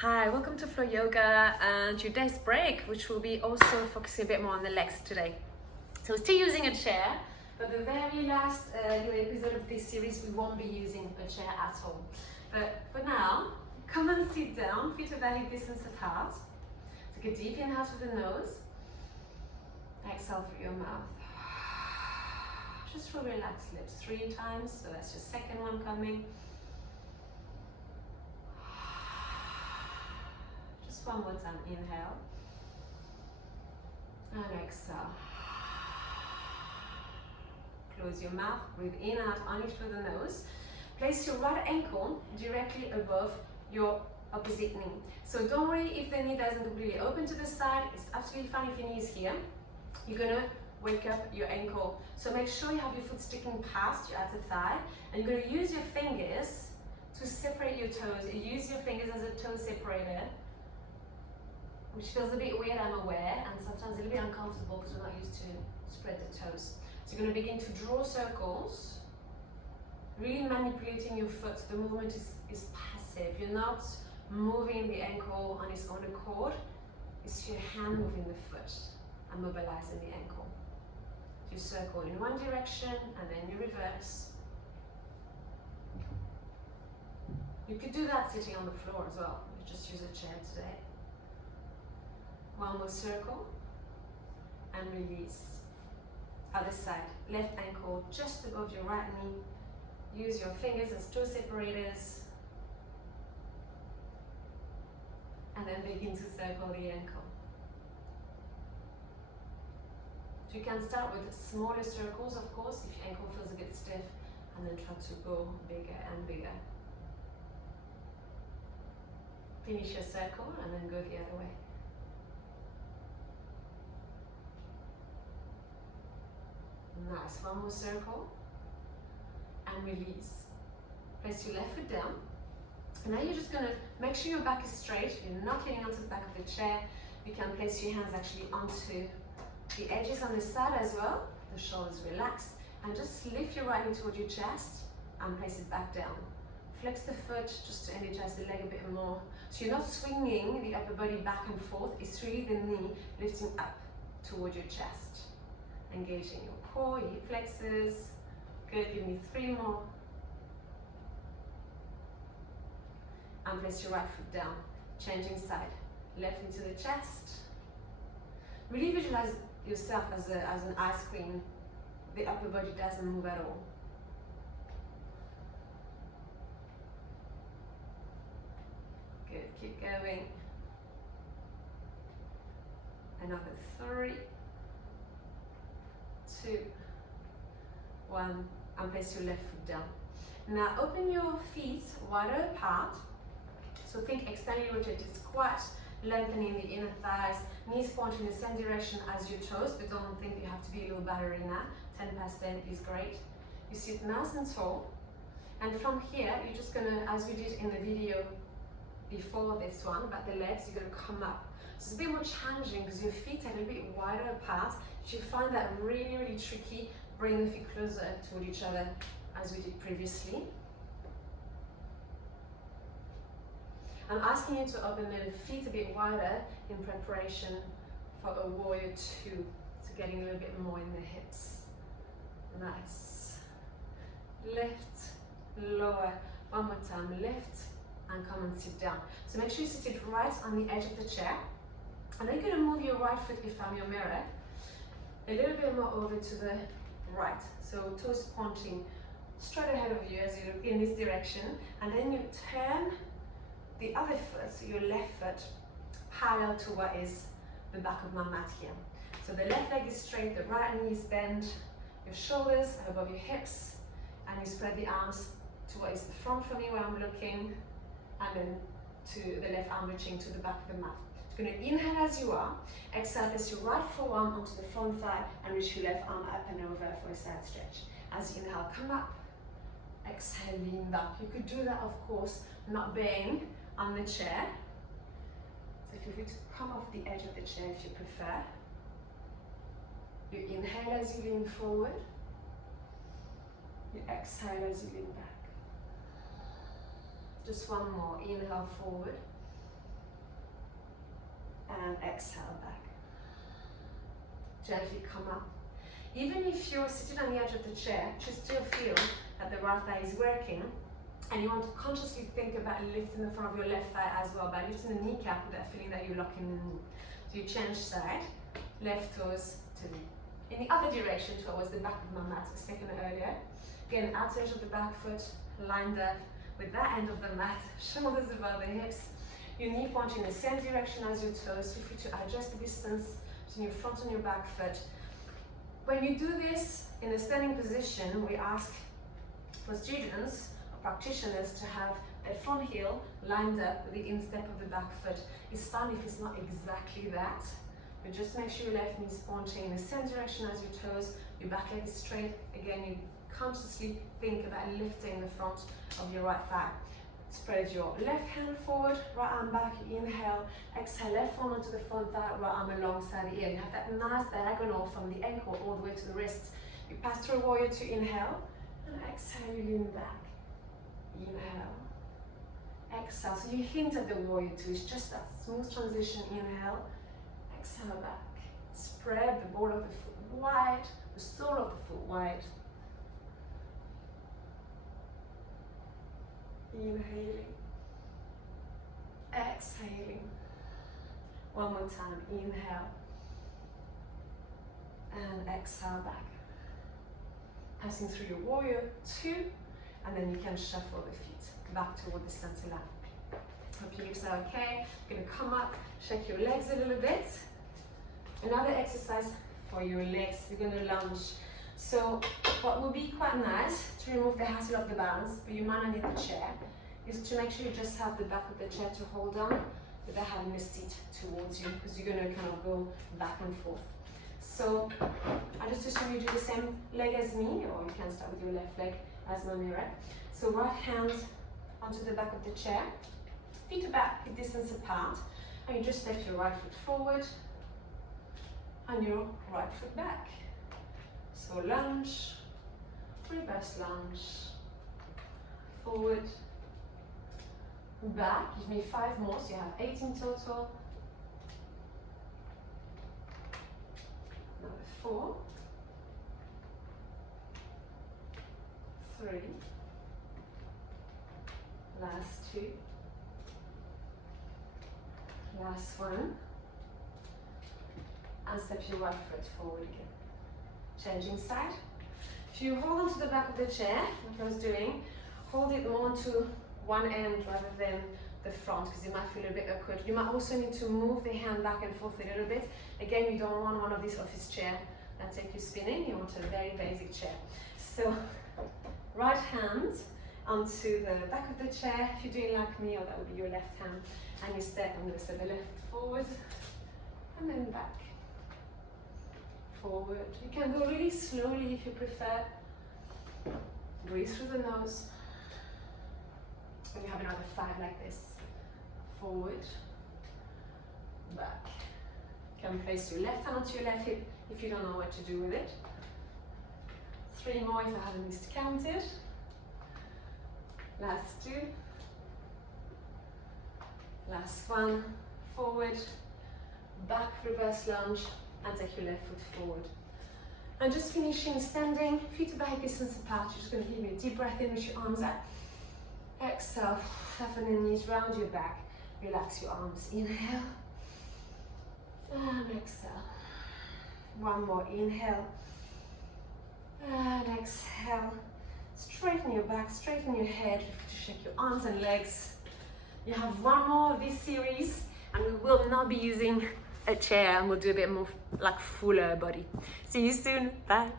Hi, welcome to Flow Yoga and today's break, which will be also focusing a bit more on the legs today. So still using a chair, but the very last episode of this series we won't be using a chair at all. But for now, come and sit down, feet about a distance apart. Take a deep inhale through the nose, exhale through your mouth. Just for relaxed lips 3 times, so that's your second one coming. Just one more time, inhale and exhale. Close your mouth, breathe in and out only through the nose. Place your right ankle directly above your opposite knee. So don't worry if the knee doesn't completely open to the side, it's absolutely fine if your knee is here. You're gonna wake up your ankle. So make sure you have your foot sticking past your outer thigh, and you're gonna use your fingers to separate your toes. You use your fingers as a toe separator, which feels a bit weird, I'm aware, and sometimes a little bit uncomfortable because we're not used to spread the toes. So you're going to begin to draw circles, really manipulating your foot. The movement is passive. You're not moving the ankle on its own accord. It's your hand moving the foot and mobilizing the ankle. You circle in one direction and then you reverse. You could do that sitting on the floor as well. You just use a chair today. One more circle and release. Other side, left ankle just above your right knee. Use your fingers as toe separators. And then begin to circle the ankle. So you can start with smaller circles, of course, if your ankle feels a bit stiff, and then try to go bigger and bigger. Finish your circle and then go the other way. Nice, one more circle and release. Place your left foot down. And now you're just going to make sure your back is straight. You're not leaning onto the back of the chair. You can place your hands actually onto the edges on the side as well. The shoulders relaxed. And just lift your right knee towards your chest and place it back down. Flex the foot just to energize the leg a bit more. So you're not swinging the upper body back and forth. It's really the knee lifting up towards your chest. Engaging your core, your hip flexors. Good, give me 3 more. And place your right foot down. Changing side. Left into the chest. Really visualize yourself as an ice cream. The upper body doesn't move at all. Good, keep going. Another 3, 2, 1, and place your left foot down. Now open your feet wider apart. So think externally rotated squat, lengthening the inner thighs, knees pointing in the same direction as your toes, but don't think you have to be a little ballerina. 10 past 10 is great. You sit nice and tall, and from here you're just gonna, as we did in the video before this one, but the legs, you're gonna come up. So it's a bit more challenging because your feet are a little bit wider apart. If you find that really, really tricky, bring the feet closer toward each other as we did previously. I'm asking you to open the feet a bit wider in preparation for a warrior 2, so getting a little bit more in the hips. Nice. Lift, lower, one more time, lift, and come and sit down. So make sure you sit it right on the edge of the chair. And then you're going to move your right foot, if I'm your mirror, a little bit more over to the right. So toes pointing straight ahead of you as you look in this direction. And then you turn the other foot, so your left foot, parallel to what is the back of my mat here. So the left leg is straight, the right knee is bent, your shoulders are above your hips, and you spread the arms to what is the front for me where I'm looking, and then to the left arm reaching to the back of the mat. You're going to inhale as you are, exhale, place your right forearm onto the front thigh and reach your left arm up and over for a side stretch. As you inhale, come up, exhale, lean back. You could do that, of course, not bang on the chair. So feel free to come off the edge of the chair if you prefer. You inhale as you lean forward. You exhale as you lean back. Just one more. Inhale forward. And exhale back. Gently come up. Even if you're sitting on the edge of the chair, you still feel that the right thigh is working, and you want to consciously think about lifting the front of your left thigh as well by lifting the kneecap without feeling that you're locking the knee. So you change side, left toes to knee. In the other direction towards the back of my mat, a second earlier. Again, outer edge of the back foot lined up with that end of the mat, shoulders above the hips. Your knee pointing in the same direction as your toes. Feel free to adjust the distance between your front and your back foot. When you do this in a standing position, we ask for students or practitioners to have a front heel lined up with the instep of the back foot. It's fine if it's not exactly that, but just make sure your left knee is pointing in the same direction as your toes, your back leg is straight. Again, you consciously think about lifting the front of your right thigh. Spread your left hand forward, right arm back, inhale, exhale, left arm onto the front thigh, right arm alongside the ear. You have that nice diagonal from the ankle all the way to the wrists. You pass through warrior two, inhale, and exhale, you lean back. Inhale, exhale. So you hint at the warrior two, it's just that smooth transition, inhale, exhale back. Spread the ball of the foot wide, the sole of the foot wide. Inhaling, exhaling. One more time, inhale, and exhale back. Passing through your warrior two, and then you can shuffle the feet back toward the center line. Hope your hips are okay. You're gonna come up, shake your legs a little bit. Another exercise for your legs, you're gonna lunge. So what will be quite nice to remove the hassle of the balance, but you might not need the chair, is to make sure you just have the back of the chair to hold on without having the seat towards you, because you're going to kind of go back and forth. So I just assume you do the same leg as me, or you can start with your left leg as my mirror. So right hand onto the back of the chair, feet about a distance apart, and you just step your right foot forward and your right foot back. So lunge, reverse lunge, forward, back. Give me 5 more, so you have 8 in total. Another 4, 3, last 2, last 1, and step your right foot forward again. Changing side. If you hold on to the back of the chair, like I was doing, hold it more to one end rather than the front, because you might feel a bit awkward. You might also need to move the hand back and forth a little bit. Again, you don't want one of these office chairs that take you spinning. You want a very basic chair. So right hand onto the back of the chair. If you're doing like me, or that would be your left hand, and you step, I'm going to step the left forward and then back. Forward. You can go really slowly if you prefer. Breathe through the nose. And you have another 5 like this. Forward, back. You can place your left hand onto your left hip if you don't know what to do with it. 3 more if I haven't miscounted. Last 2. Last 1. Forward, back, reverse lunge, and take your left foot forward. And just finishing standing, feet about hip distance apart. You're just going to give me a deep breath in with your arms out. Exhale, soften the knees, round your back, relax your arms. Inhale, and exhale. One more, inhale, and exhale. Straighten your back, straighten your head, to shake your arms and legs. You have 1 more of this series, and we will not be using a chair, and we'll do a bit more like fuller body. See you soon, bye.